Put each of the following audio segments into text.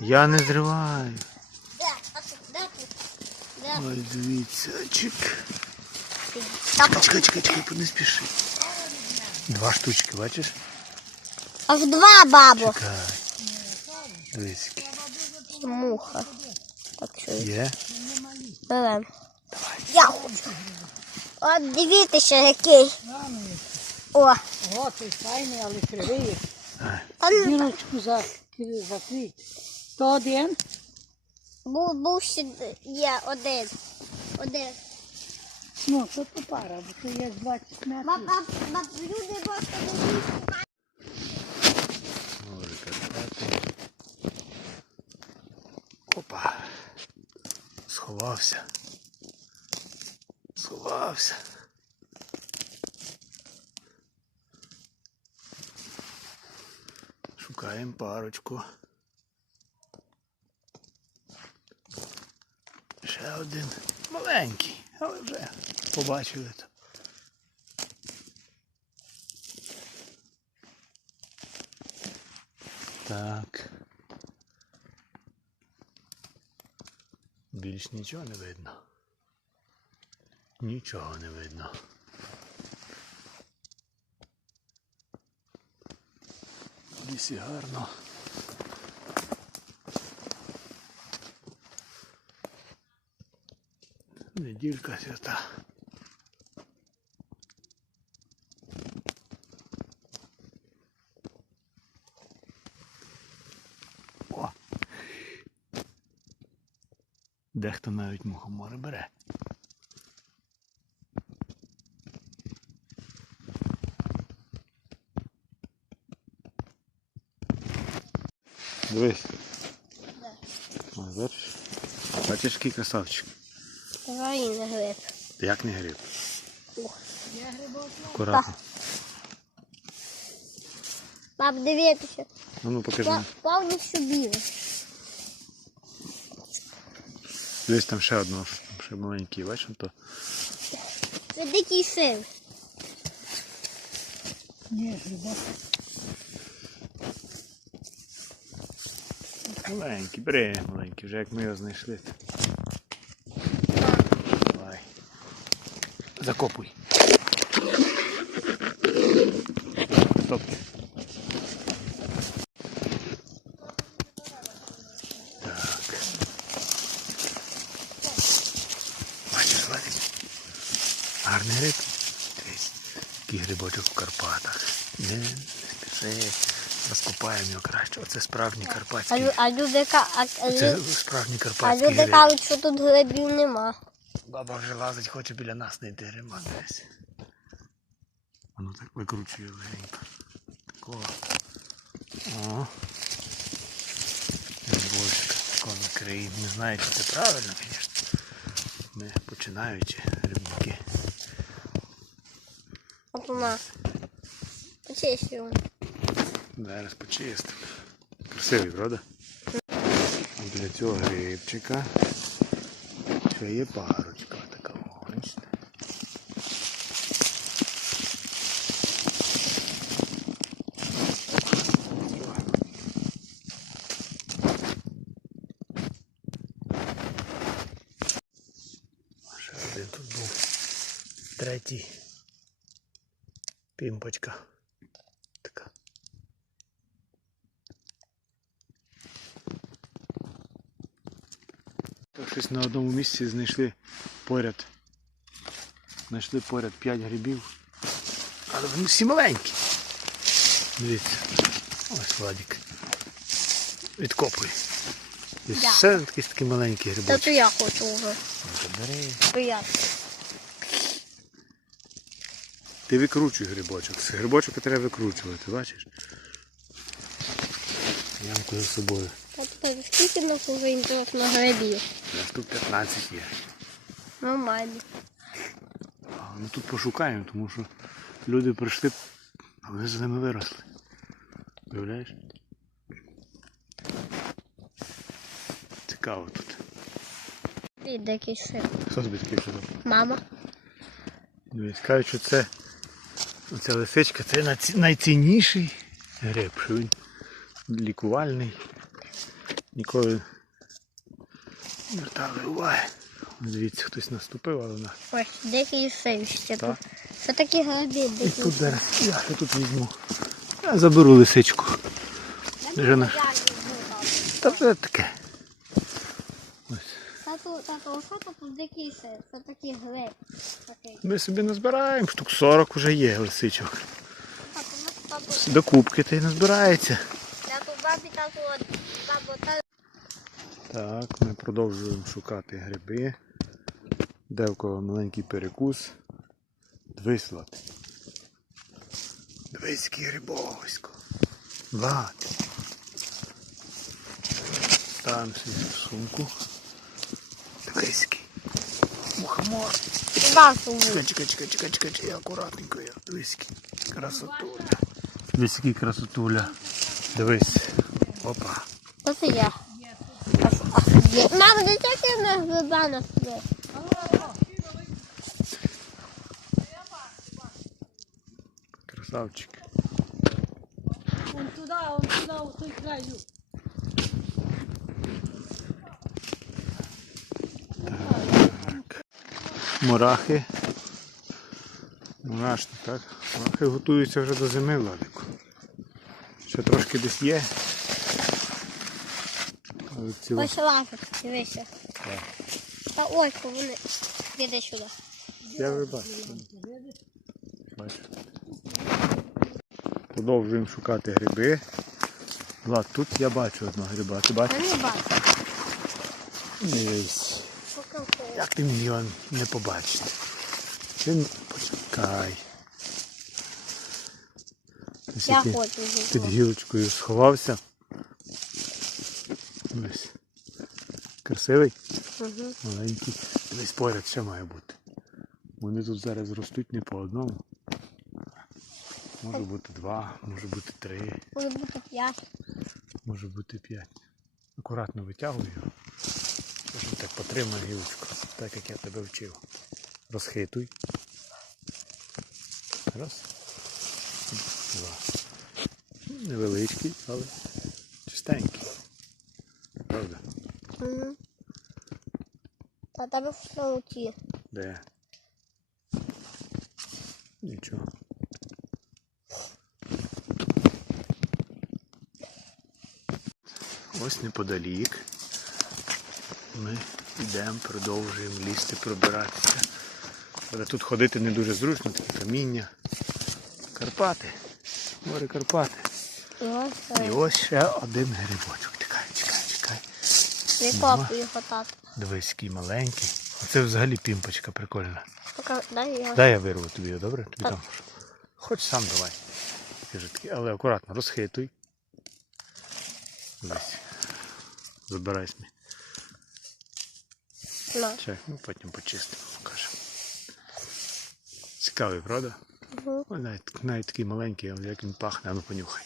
Я не зриваю. А? Ой, дивіться, чик. Так, Чекай, чекай, чекай, не спіши. Два штучки, бачиш? аж два бабу. Чекай. Дивись, муха. Так що є. берем. Я хочу. От дивіться, який. О, О, цей файний, але кривий. а ну, Дірочку за, закрить. То один. був, був ще є один. Один. Ну, то то пара, бо то є 20 Баб, метрів. баб, баб, люди просто. Може Карпати. Опа. Сховався. Сховався. Шукаємо парочку. Ще один маленький, але вже побачили то. Так. Більш нічого не видно. Нічого не видно. Лісі гарно. Неділька свята. О! Дехто навіть мухомори бере. Дивись. Бачиш, який красавчик. Давай не гриб. Як не гриб? Ух. Акуратно. Баб, дивіться. А ну покажи. Повністю білий. Дивись там ще одного, ще маленький, бачиш, то. Це дикий сир. Ні, гриба. Маленький, бери маленький, вже як ми його знайшли. то. Давай. Закопуй. Стоп. Так. Бачиш, Владик? Гарний гриб. Який грибочок в Карпатах. Не, не спіши. Розкопаємо його краще. Оце справжній А, карпатський. лю- а люди, ка- а, а, Це справжній а люди кажуть, що тут грибів нема. Баба вже лазить, хоче біля нас знайти грима десь. А ну так викручує легенько. Такого. О. Грибочка. Такого накриє. Не знаю, чи це правильно, звісно. Ми починаючи у нас. Почистимо. Зараз почистимо. Красивий, правда? Для цього грибчика ще є парочка така. о, бачите? Ще один тут був. Третій. Пімпочка. Така. Так щось на одному місці знайшли поряд. Знайшли поряд 5 грибів. Але вони всі маленькі. Дивіться. Ось Владик. Відкопуй. Да. все такі маленькі Та грибочки. то я хочу вже. Ну, бери. То я. Ти викручуй грибочок. Грибочок треба викручувати, бачиш? Ямку за собою. От тепер скільки нас вже інтересно грибів? У нас тут 15 є. Нормально. А, Ну тут пошукаємо, тому що люди прийшли, а вони за ними виросли. Уявляєш? Цікаво тут. І дикий сир. Хто такий казав? Мама. Дивись, кажуть, що це оця лисичка це найцінніший гриб, що він лікувальний. ніколи не вертали уваги. Дивіться, хтось наступив, але на. Ось, дикі сивище Так. тут. Що такі граби І тут зараз я ще тут візьму. Я заберу лисичку. Вже на... Та вже таке. Тату, тату, тут дикі сив? Що такі гриби? Такий. Ми собі назбираємо, штук 40 вже є лисичок. До кубки тату, от, бабу. Так, ми продовжуємо шукати гриби. Де в кого маленький перекус. Дивись, Влад. Дивись, який грибовисько. Влад. Ставимо сумку. Дивись, який. Мухомор. Чекай, чекай, чекай, чекай, чекай, чекай, акуратненько я. Дивись, красотуля. Дивись, красотуля. Дивись. Опа. Оце я. Офігеть. Мама, де таке на гриба на себе? Красавчик. Он туди, он туди, у той краю. Мурахи. Мурашник, так? Мурахи готуються вже до зими, Владику. Ще трошки десь є. Ціло... Ось лазить, дивися. Та ой, вони. Іди сюди. Я вже бачу. Бачу. Продовжуємо шукати гриби. Влад, тут я бачу одного гриба. Ти Я бачиш? не бачу. Дивись. Як ти міг його не побачити? Він почекай. Я хочу Під гілочкою сховався. Ось. Красивий, Угу. маленький. Десь поряд ще має бути. Вони тут зараз ростуть не по одному. Може бути два, може бути три, Може бути п'ять. може бути п'ять. Акуратно витягуй його. Потім так потримай гілочку, так як я тебе вчив. Розхитуй. Раз. Два. Невеличкий, але чистенький. Правда? Угу. Та тебе в руці. Де? Нічого. Ось неподалік. Ми йдемо, продовжуємо лізти, пробиратися. Але тут ходити не дуже зручно, такі каміння. Карпати. Море Карпати. І ось ще один грибочок. Чекай, чекай, чекай. прикопую його тату. Дивись, який маленький. Оце взагалі пімпочка прикольна. Дай його. Дай я вирву тобі, його, добре? Тобі Так. там. Хоч сам давай. Але акуратно, розхитуй. Дивись. Забирай смі. На. Чек, ну потім почистимо, покажемо. Цікавий, правда? Угу. Навіть, навіть такий маленький, але як він пахне, а ну понюхай.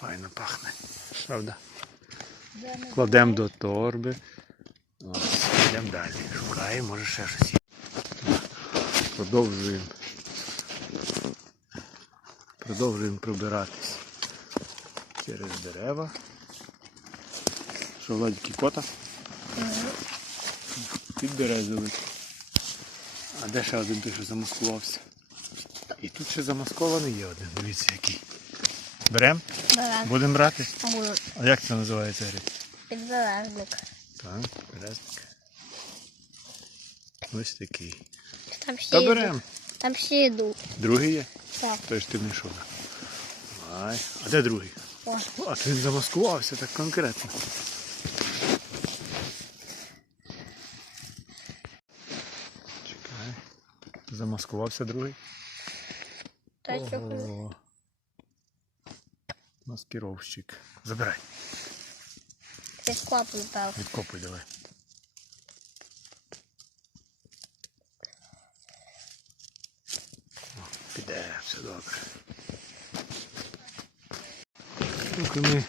Файно пахне. Правда? Кладемо до торби. Ось, йдемо далі. Шукаємо, може ще щось є. Продовжуємо. Продовжуємо пробиратись через дерева. Що Владик і кота? Підберезовик. А де ще один той, що замаскувався? І тут ще замаскований є один. Дивіться який. Берем? Березник. Будемо брати? Буду. А як це називається гриб? Підберезник. Так, березник. Ось такий. Там всі Та йдуть. берем. Там всі йдуть. Другий є? Так. Той ж ти не йшов. А де другий? О. А то він замаскувався так конкретно. Чекай. Замаскувався другий. Та що Ого. Маскировщик. Забирай. склад летав. Відкопуй давай. О, Піде, все добре. Поки ми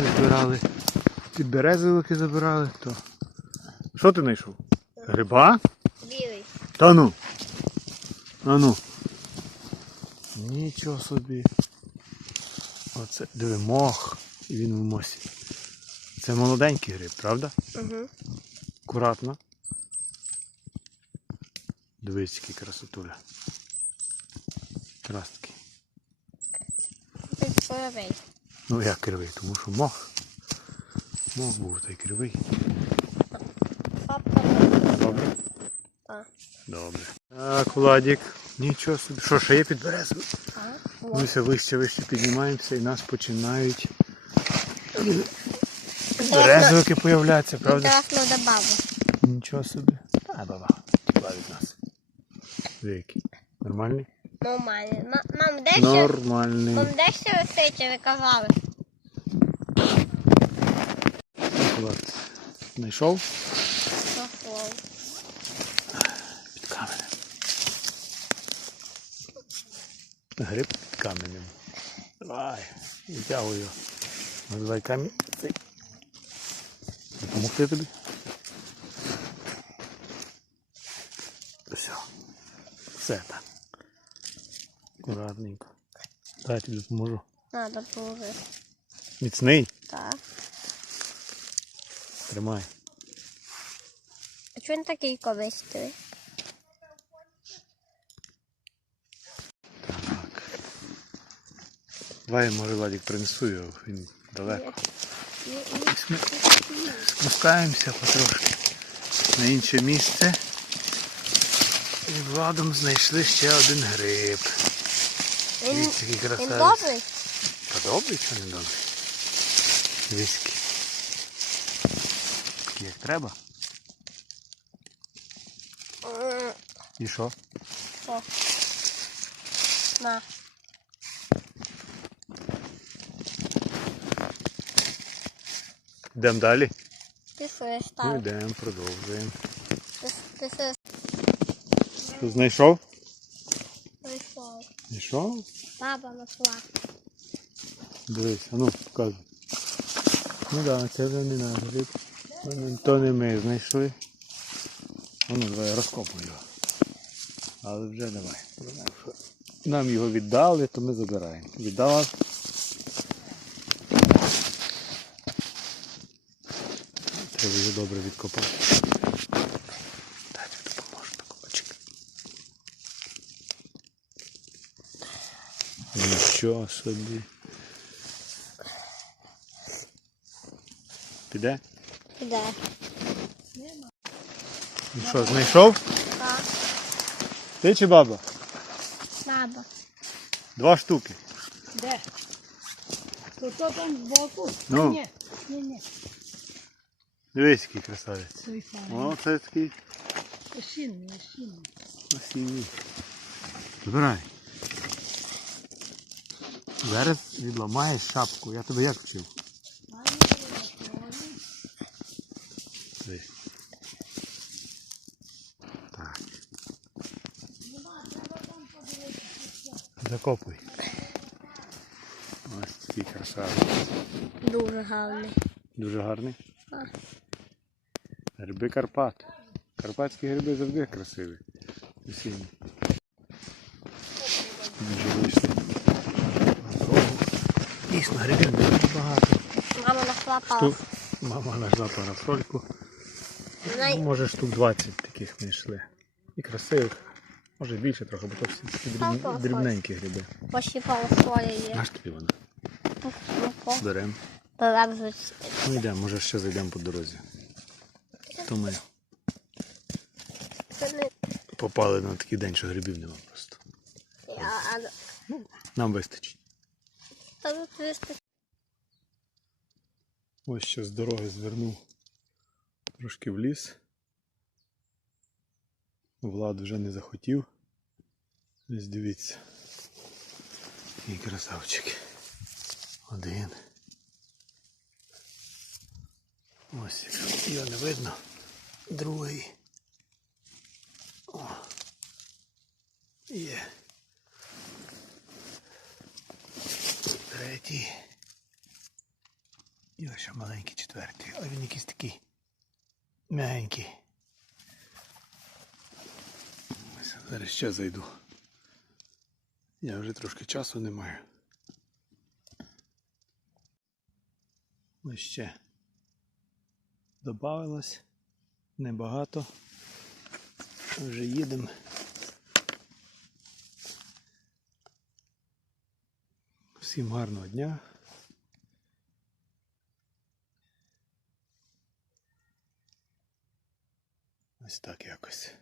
не збирали, підберезовики забирали, то. Що ти знайшов? Гриба? Та ну. А ну. Нічого собі. Оце диви мох. І він в мосі. Це молоденький гриб, правда? Угу. Акуратно. Дивись, який красотуля. Раз такий. Ти кривий. Ну як кривий, тому що мох. Мох був той кривий. Папа. Добре? Так. Добре. Так, Владік. Нічого собі. Що, ще є під березою? Ми все вище, вище піднімаємося і нас починають березовики появляться, правда? Інтересно до баби. Нічого собі. А, баба, тікла від нас. Вики. Нормальний? Нормально. Ма- Мам, де ще? Нормальний. Мам, де ще висить, ви казали? Знайшов Похов. під каменем. Гриб під каменем. Давай. Ну, давай камінь. Цей. Допомогти тобі? Все. Все так. Акуратненько. Дай я тобі допоможу. Надо положити. Міцний. Так. Тримай. А чого він такий корисний? Давай, може, Владик, принесу його, він далеко. Ми спускаємося потрошки на інше місце. І Владом знайшли ще один гриб. Він, він красавець. Та добрий чи не добрий? Виски. Як треба. І що? На. Йдемо далі? Пішли, Ну, став. йдемо, продовжуємо. Пішли, Що знайшов? прийшов. Знайшов? Баба нашла. Дивись, а ну, показуй. Ну так, да, це вже не гриб. То не- ми знайшли. А ну, давай я розкопую його. Але вже давай. Нам його віддали, то ми забираємо. Віддала. Треба його добре відкопати. Дай тобі допоможу таку почекай. Нічого собі. Піде? Де? Ну що, знайшов? Так. Ти чи баба? Баба. Два штуки. Де? То, то там збоку? Ну. Ні, ні, ні. Дивись, який красавець. О, це такий Осінний, осінний. осінній. Збирай. Зараз відламаєш шапку. Я тебе як вчив? Дивись. Так. Закопуй. Ось такий красавець. Дуже гарний. Дуже гарний. Так. Гриби Карпат. Карпатські гриби завжди красиві. Осінні. Дійсно, грибів не дуже багато. Мама нашла Штук. палку. Мама. Най- Ну, Може штук 20 таких ми йшли. І красивих. Може більше трохи, бо то всі такі Ага, дрібненькі гриби. Почти парасоля є. Наш тобі вона. Ну, Беремо. Ну йдемо, може ще зайдемо по дорозі. То ми попали на такий день, що грибів нема просто. А, Нам вистачить. тут вистачить. Ось ще з дороги звернув трошки в ліс. Влад вже не захотів. Ось дивіться. І красавчик. Один. Ось, його не видно. Другий. О. Є. Третій. І ось ще маленький четвертий, але він якийсь такий м'ягенький. Ось Зараз ще зайду. Я вже трошки часу не маю. Ось ще додавалось. Небагато. Вже їдемо. Всім гарного дня. Ось так якось.